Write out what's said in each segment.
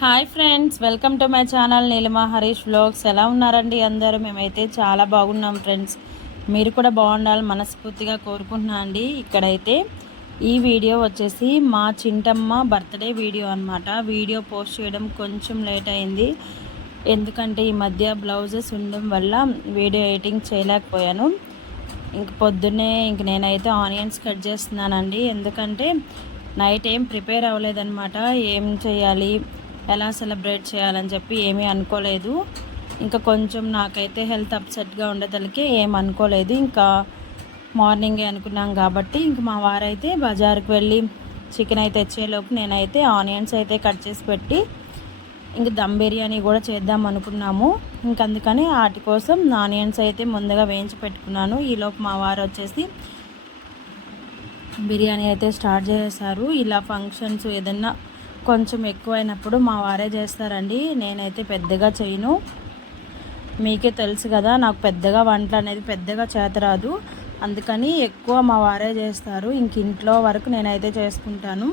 Hi friends, welcome to my channel Neelima Harish vlogs. ఎలా ఉన్నారండి అందరూ? మేమైతే చాలా బాగున్నాం ఫ్రెండ్స్. మీరు కూడా బాగుండాలి మనస్ఫూర్తిగా కోరుకుంటున్నా అండి. ఇక్కడైతే ఈ వీడియో వచ్చేసి మా చింటమ్మ బర్త్డే వీడియో అనమాట. వీడియో పోస్ట్ చేయడం కొంచెం లేట్ అయింది, ఎందుకంటే ఈ మధ్య బ్లౌజెస్ ఉండడం వల్ల వీడియో ఎడిటింగ్ చేయలేకపోయాను. పొద్దున్నే నేనైతే ఆనియన్స్ కట్ చేస్తున్నానండి, ఎందుకంటే నైట్ ఏం ప్రిపేర్ అవ్వలేదన్నమాట. ఏం చేయాలి, ఎలా సెలబ్రేట్ చేయాలని చెప్పి ఏమీ అనుకోలేదు. ఇంకా కొంచెం నాకైతే హెల్త్ అప్సెట్గా ఉండేసరికి ఏం అనుకోలేదు. ఇంకా మార్నింగే అనుకున్నాం కాబట్టి ఇంక మా వారైతే బజార్కి వెళ్ళి చికెన్ అయితే తెచ్చేలోపు నేనైతే ఆనియన్స్ అయితే కట్ చేసి పెట్టి ఇంక దమ్ బిర్యానీ కూడా చేద్దాం అనుకున్నాము. అందుకని వాటి కోసం ఆనియన్స్ అయితే ముందుగా వేయించి పెట్టుకున్నాను. ఈలోపు మా వారు వచ్చేసి బిర్యానీ అయితే స్టార్ట్ చేశారు. ఇలా ఫంక్షన్స్ ఏదన్నా కొంచెం ఎక్కువైనప్పుడు మా వారే చేస్తారండి, నేనైతే పెద్దగా చేయను. మీకే తెలుసు కదా, నాకు పెద్దగా వంట అనేది పెద్దగా చేతరాదు, అందుకని ఎక్కువ మా వారే చేస్తారు. ఇంట్లో వరకు నేనైతే చేసుకుంటాను.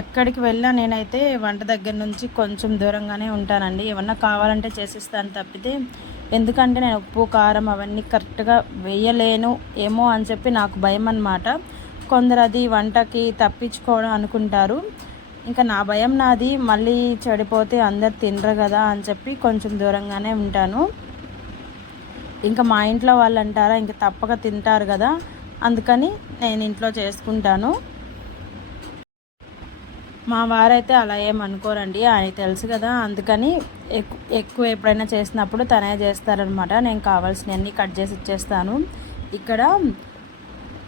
ఎక్కడికి వెళ్ళినా నేనైతే వంట దగ్గర నుంచి కొంచెం దూరంగానే ఉంటానండి. ఏమన్నా కావాలంటే చేసిస్తాను తప్పితే, ఎందుకంటే నేను ఉప్పు కారం అవన్నీ కరెక్ట్గా వేయలేను ఏమో అని చెప్పి నాకు భయం అన్నమాట. కొందరు అది వంటకి తప్పించుకోవడం అనుకుంటారు. ఇంకా నా భయం నాది, మళ్ళీ చెడిపోతే అందరు తినరు కదా అని చెప్పి కొంచెం దూరంగానే ఉంటాను. ఇంకా మా ఇంట్లో వాళ్ళు అంటారా, ఇంకా తప్పక తింటారు కదా, అందుకని నేను ఇంట్లో చేసుకుంటాను. మా వారైతే అలా ఏమనుకోరండి, ఆయన తెలుసు కదా, అందుకని ఎక్కువ ఎప్పుడైనా చేసినప్పుడు తనే చేస్తారనమాట. నేను కావాల్సినవన్నీ కట్ చేసి ఇచ్చేస్తాను. ఇక్కడ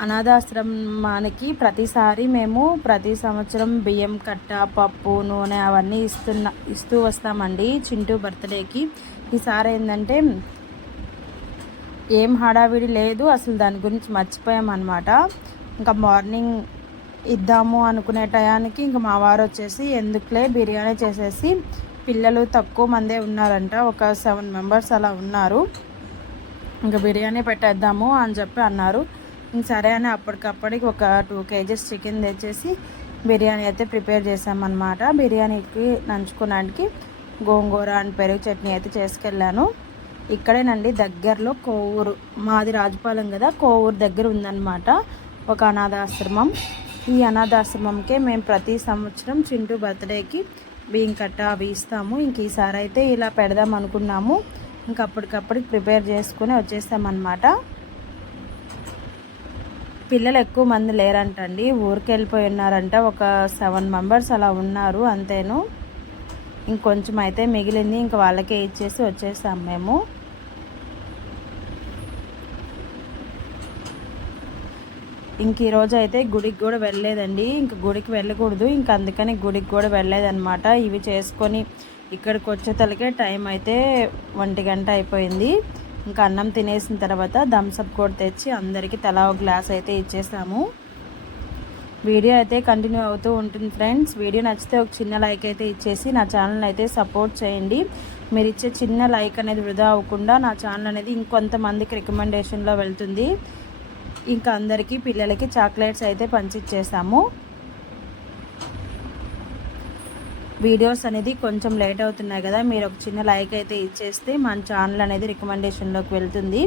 అనాథాశ్రమానికి ప్రతిసారి మేము ప్రతి సంవత్సరం బియ్యం కట్ట, పప్పు, నూనె అవన్నీ ఇస్తూ వస్తామండి చింటూ బర్త్డేకి. ఈసారి ఏంటంటే ఏం హడావిడి లేదు, అసలు దాని గురించి మర్చిపోయామన్నమాట. ఇంకా మార్నింగ్ ఇద్దాము అనుకునే టయానికి ఇంకా మా వారు వచ్చేసి ఎందుకులే బిర్యానీ చేసేసి, పిల్లలు తక్కువ మందే ఉన్నారంట, ఒక 7 మెంబర్స్ అలా ఉన్నారు, ఇంకా బిర్యానీ పెట్టేద్దాము అని చెప్పి అన్నారు. సరే అని అప్పటికప్పటికి ఒక 2 kgs చికెన్ తెచ్చేసి బిర్యానీ అయితే ప్రిపేర్ చేసామన్నమాట. బిర్యానీకి నంచుకోవడానికి గోంగూర అండ్ పెరుగు చట్నీ అయితే చేసుకెళ్ళాను. ఇక్కడేనండి దగ్గరలో కోవూరు, మాది రాజుపాలెం కదా, కోవూరు దగ్గర ఉందన్నమాట ఒక అనాథాశ్రమం. ఈ అనాథాశ్రమంకే మేము ప్రతి సంవత్సరం చింటూ బర్త్డేకి బియ్యం కట్ట అవి ఇస్తాము. ఈసారి అయితే ఇలా పెడదాం అనుకున్నాము. అప్పటికప్పటికి ప్రిపేర్ చేసుకుని వచ్చేసామన్నమాట. పిల్లలు ఎక్కువ మంది లేరంటండి, ఊరికి వెళ్ళిపోయి ఉన్నారంట, ఒక 7 మెంబర్స్ అలా ఉన్నారు అంతేను. ఇంకొంచెం అయితే మిగిలింది, ఇంక వాళ్ళకే ఇచ్చేసి వచ్చేసాం మేము. ఈరోజు అయితే గుడికి కూడా వెళ్ళలేదండి, గుడికి వెళ్ళకూడదు, అందుకని గుడికి కూడా వెళ్ళలేదన్నమాట. ఇవి చేసుకొని ఇక్కడికి వచ్చేతలకే టైం అయితే 1 గంట అయిపోయింది. అన్నం తినేసిన తర్వాత థమ్స్అప్ కూడా తెచ్చి అందరికీ తలా ఒక గ్లాస్ అయితే ఇచ్చేసాము. వీడియో అయితే కంటిన్యూ అవుతూ ఉంటుంది ఫ్రెండ్స్. వీడియో నచ్చితే ఒక చిన్న లైక్ అయితే ఇచ్చేసి నా ఛానల్ అయితే సపోర్ట్ చేయండి. మీరు ఇచ్చే చిన్న లైక్ అనేది వృధా అవ్వకుండా నా ఛానల్ అనేది ఇంకొంతమందికి రికమెండేషన్లో వెళ్తుంది. అందరికీ పిల్లలకి చాక్లెట్స్ అయితే పంచిచ్చేసాము. వీడియోస్ అనేది కొంచెం లేట్ అవుతున్నాయి కదా, మీరు ఒక చిన్న లైక్ అయితే ఇచ్చేస్తే మన ఛానల్ అనేది రికమెండేషన్లోకి వెళ్తుంది.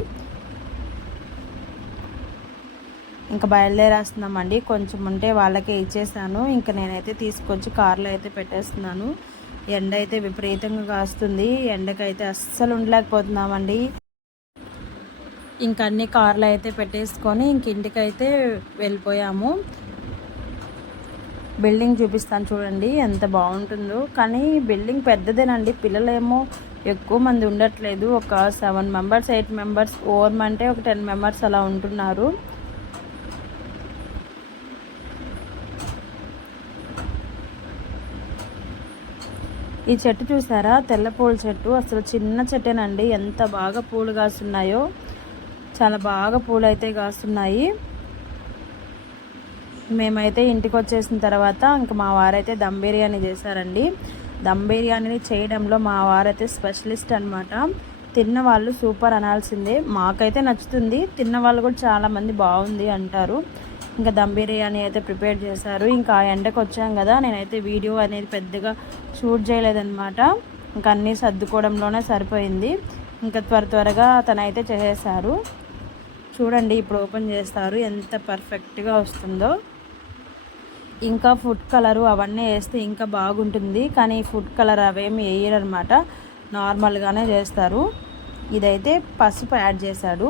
బయలుదేరేస్తున్నామండి, కొంచెం ఉంటే వాళ్ళకే ఇచ్చేసాను. నేనైతే తీసుకొచ్చి కార్లో అయితే పెట్టేస్తున్నాను. ఎండ అయితే విపరీతంగా కాస్తుంది, ఎండకైతే అస్సలు ఉండలేకపోతున్నామండి. అన్ని కార్లో అయితే పెట్టేసుకొని ఇంటికైతే వెళ్ళిపోయాము. బిల్డింగ్ చూపిస్తాను చూడండి ఎంత బాగుంటుందో, కానీ బిల్డింగ్ పెద్దదేనండి. పిల్లలేమో ఎక్కువ మంది ఉండట్లేదు, ఒక 7 మెంబర్స్ 8 మెంబర్స్, ఓవర్మంటే ఒక 10 మెంబర్స్ అలా ఉంటున్నారు. ఈ చెట్టు చూసారా, తెల్ల పూల చెట్టు, అసలు చిన్న చెట్టేనండి, ఎంత బాగా పూలు కాస్తున్నాయో, చాలా బాగా పూలు అయితే కాస్తున్నాయి. మేమైతే ఇంటికి వచ్చేసిన తర్వాత మా వారైతే దమ్ బిర్యానీ చేశారండి. దమ్ బిర్యానీని చేయడంలో మా వారైతే స్పెషలిస్ట్ అనమాట. తిన్న వాళ్ళు సూపర్ అనాల్సిందే. మాకైతే నచ్చుతుంది, తిన్న వాళ్ళు కూడా చాలామంది బాగుంది అంటారు. ఇంకా దమ్ బిర్యానీ అయితే ప్రిపేర్ చేశారు. ఇంకా ఆ ఎండకు వచ్చాం కదా, నేనైతే వీడియో అనేది పెద్దగా షూట్ చేయలేదన్నమాట. ఇంకా అన్నీ సర్దుకోవడంలోనే సరిపోయింది. ఇంకా త్వరగా తనైతే చేసేసారు. చూడండి ఇప్పుడు ఓపెన్ చేస్తారు, ఎంత పర్ఫెక్ట్గా వస్తుందో. ఇంకా ఫుడ్ కలరు అవన్నీ వేస్తే ఇంకా బాగుంటుంది, కానీ ఫుడ్ కలర్ అవేమి వేయరనమాట, నార్మల్గానే చేస్తారు. ఇదైతే పసుపు యాడ్ చేశాడు.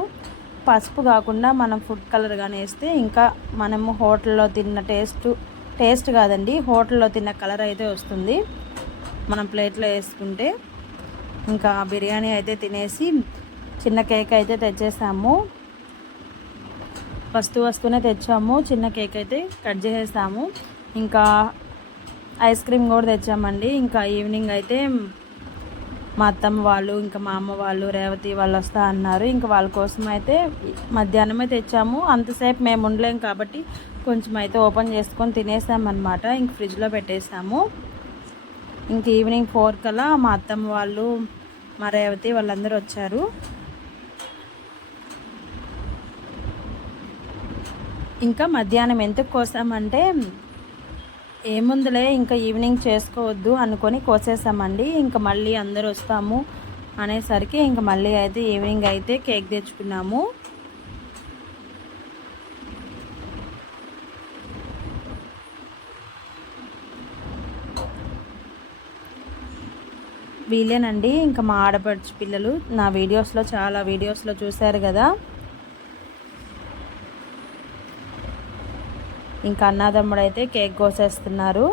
పసుపు కాకుండా మనం ఫుడ్ కలర్ కానీ వేస్తే ఇంకా మనము హోటల్లో తిన్న టేస్ట్ కాదండి, హోటల్లో తిన్న కలర్ అయితే వస్తుంది మనం ప్లేట్లో వేసుకుంటే. ఇంకా బిర్యానీ అయితే తినేసి చిన్న కేక్ అయితే తెచ్చేసాము. వస్తూనే తెచ్చాము, చిన్న కేక్ అయితే కట్ చేసేసాము. ఇంకా ఐస్ క్రీమ్ కూడా తెచ్చామండి. ఇంకా ఈవినింగ్ అయితే మా అత్తమ్మ వాళ్ళు, ఇంకా మా అమ్మ వాళ్ళు, రేవతి వాళ్ళు వస్తా అన్నారు. ఇంకా వాళ్ళ కోసం అయితే మధ్యాహ్నమే తెచ్చాము. అంతసేపు మేము ఉండలేం కాబట్టి కొంచెం అయితే ఓపెన్ చేసుకొని తినేసామన్నమాట. ఇంక ఫ్రిడ్జ్లో పెట్టేసాము. ఇంక ఈవినింగ్ 4 కల్లా మా అత్తమ్మ వాళ్ళు, మా రేవతి వాళ్ళందరూ వచ్చారు. ఇంకా మధ్యాహ్నం ఎందుకు కోసామంటే, ఏముందులే ఇంకా ఈవినింగ్ చేసుకోవద్దు అనుకొని కోసేసామండి. ఇంకా మళ్ళీ అందరూ వస్తాము అనేసరికి ఇంకా మళ్ళీ అయితే ఈవినింగ్ అయితే కేక్ తెచ్చుకున్నాము. వీళ్ళేనండి ఇంకా మా ఆడపడుచు పిల్లలు, నా చాలా వీడియోస్లో చూశారు కదా. ఇంకా అన్నదమ్ముడు అయితే కేక్ కోసేస్తున్నారు.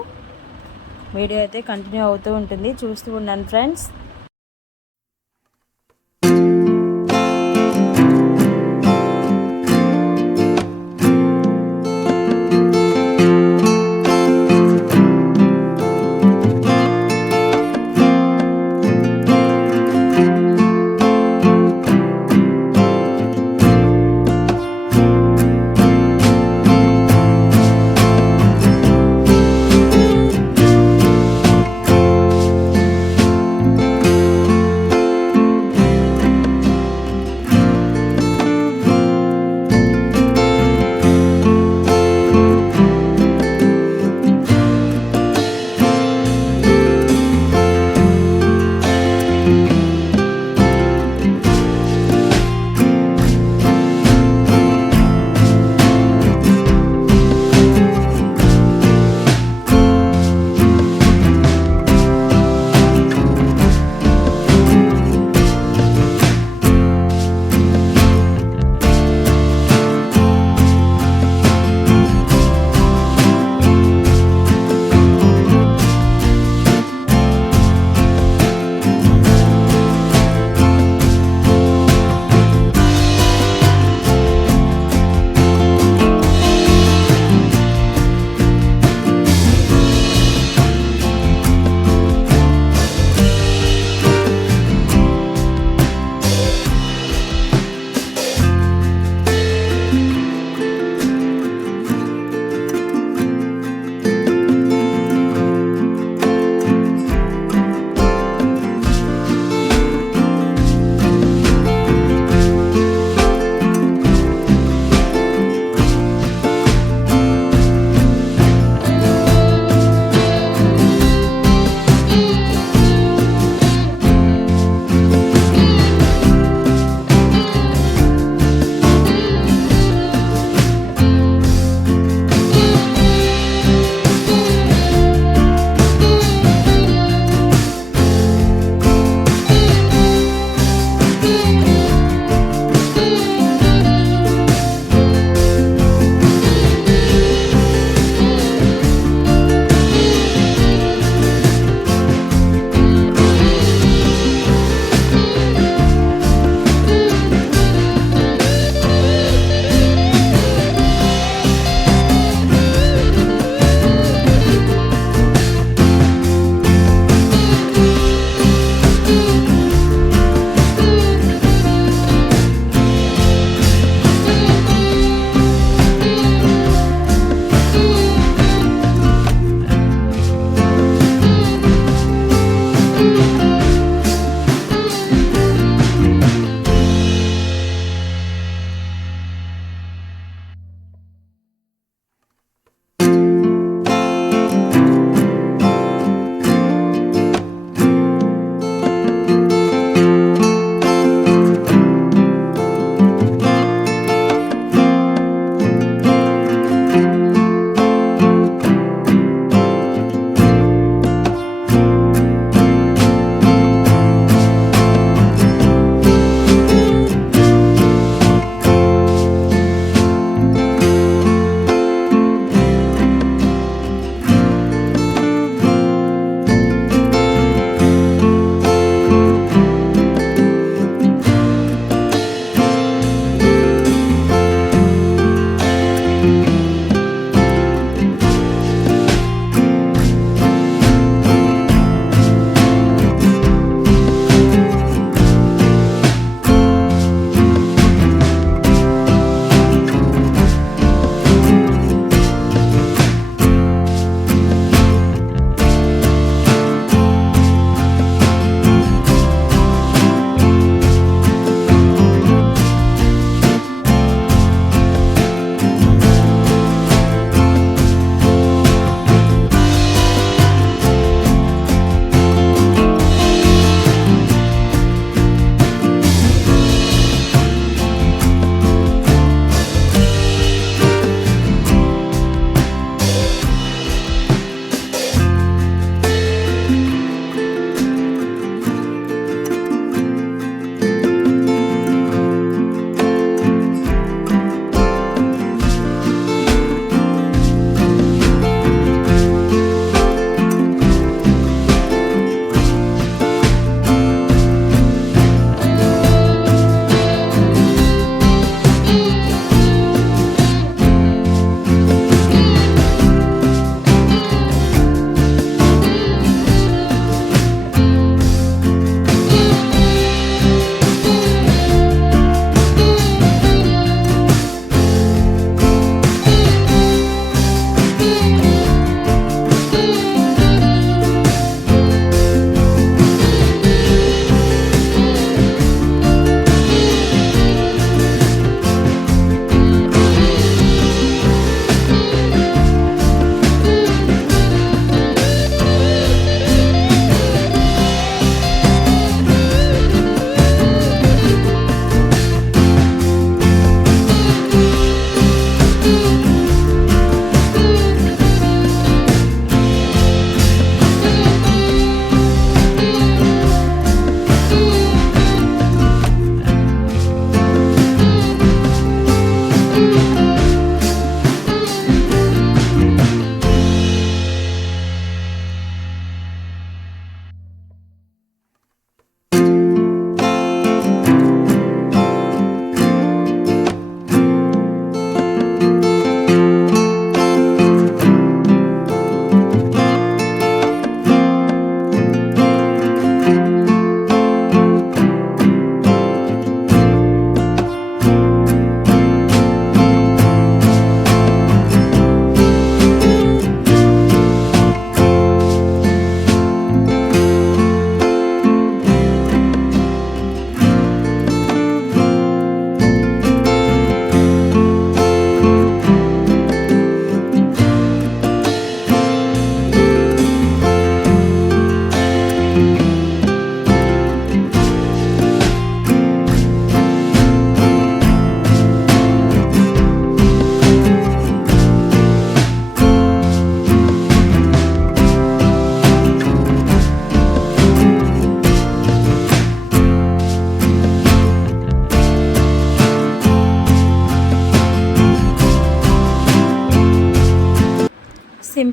వీడియో అయితే కంటిన్యూ అవుతూ ఉంటుంది, చూస్తూ ఉండండి ఫ్రెండ్స్.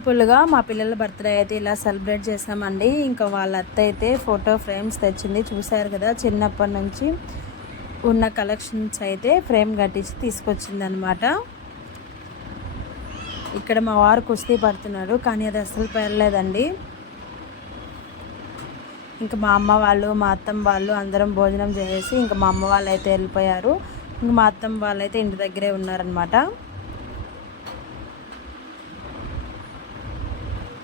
సింపుల్గా మా పిల్లల బర్త్డే అయితే ఇలా సెలబ్రేట్ చేసామండి. ఇంకా వాళ్ళ అత్త అయితే ఫోటో ఫ్రేమ్స్ తెచ్చింది. చూశారు కదా, చిన్నప్పటి నుంచి ఉన్న కలెక్షన్స్ అయితే ఫ్రేమ్ కట్టించి తీసుకొచ్చింది అనమాట. ఇక్కడ మా వారు కుస్తీ పడుతున్నాడు, కానీ అది అస్సలు పెరలేదండి. ఇంకా మా అమ్మ వాళ్ళు, మా అత్తమ్మ వాళ్ళు అందరం భోజనం చేసేసి ఇంకా మా అమ్మ వాళ్ళు అయితే వెళ్ళిపోయారు. ఇంకా మా అత్తమ్మ వాళ్ళు అయితే ఇంటి దగ్గరే ఉన్నారనమాట.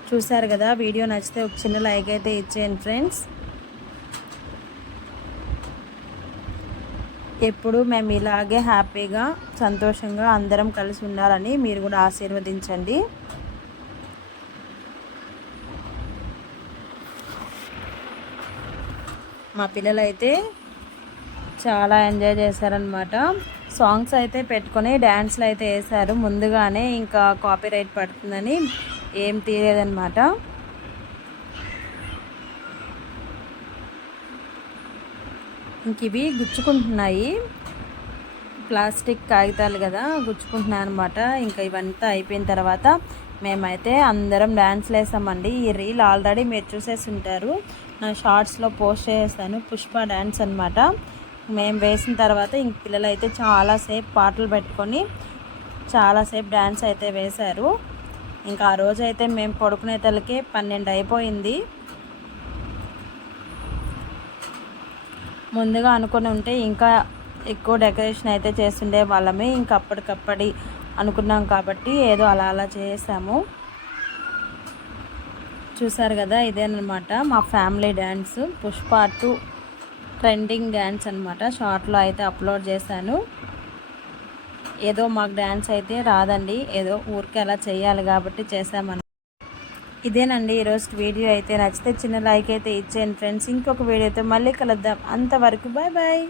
చూసారు కదా, వీడియో నచ్చితే ఒక చిన్న లైక్ అయితే ఇచ్చేయండి ఫ్రెండ్స్. ఎప్పుడు మేము ఇలాగే హ్యాపీగా సంతోషంగా అందరం కలిసి ఉండాలని మీరు కూడా ఆశీర్వదించండి. మా పిల్లలు అయితే చాలా ఎంజాయ్ చేశారనమాట. సాంగ్స్ అయితే పెట్టుకొని డ్యాన్స్లు అయితే వేశారు. ముందుగానే ఇంకా కాపీరైట్ పడుతుందని ఏం తీయలేదన్నమాట. ఇంక ఇవి గుచ్చుకుంటున్నాయి, ప్లాస్టిక్ కాగితాలు కదా, గుచ్చుకుంటున్నాయి అనమాట. ఇంకా ఇవంతా అయిపోయిన తర్వాత మేమైతే అందరం డ్యాన్స్లు వేసామండి. ఈ రీల్ ఆల్రెడీ మీరు చూసేసి ఉంటారు, నా షార్ట్స్లో పోస్ట్ చేసాను. పుష్ప డ్యాన్స్ అనమాట. మేము వేసిన తర్వాత ఇంక పిల్లలు అయితే చాలాసేపు పాటలు పెట్టుకొని చాలాసేపు డ్యాన్స్ అయితే వేశారు. ఇంకా ఆ రోజు అయితే మేము పడుకునే తలకే 12 అయిపోయింది. ముందుగా అనుకుని ఉంటే ఇంకా ఎక్కువ డెకరేషన్ అయితే చేస్తుండే వాళ్ళమే. ఇంకా అప్పటికప్పటి అనుకున్నాం కాబట్టి ఏదో అలా అలా చేసాము. చూసారు కదా, ఇదేనమాట మా family dance. Pushpa 2 trending dance అనమాట. షార్ట్లో అయితే అప్లోడ్ చేశాను. ఏదో మాకు డ్యాన్స్ అయితే రాదండి, ఏదో ఊరికే అలా చేయాలి కాబట్టి చేసామని. ఇదేనండి ఈరోజు వీడియో. అయితే నచ్చితే చిన్న లైక్ అయితే ఇచ్చేయండి ఫ్రెండ్స్. ఇంకొక వీడియోతో మళ్ళీ కలుద్దాం. అంతవరకు బాయ్ బాయ్.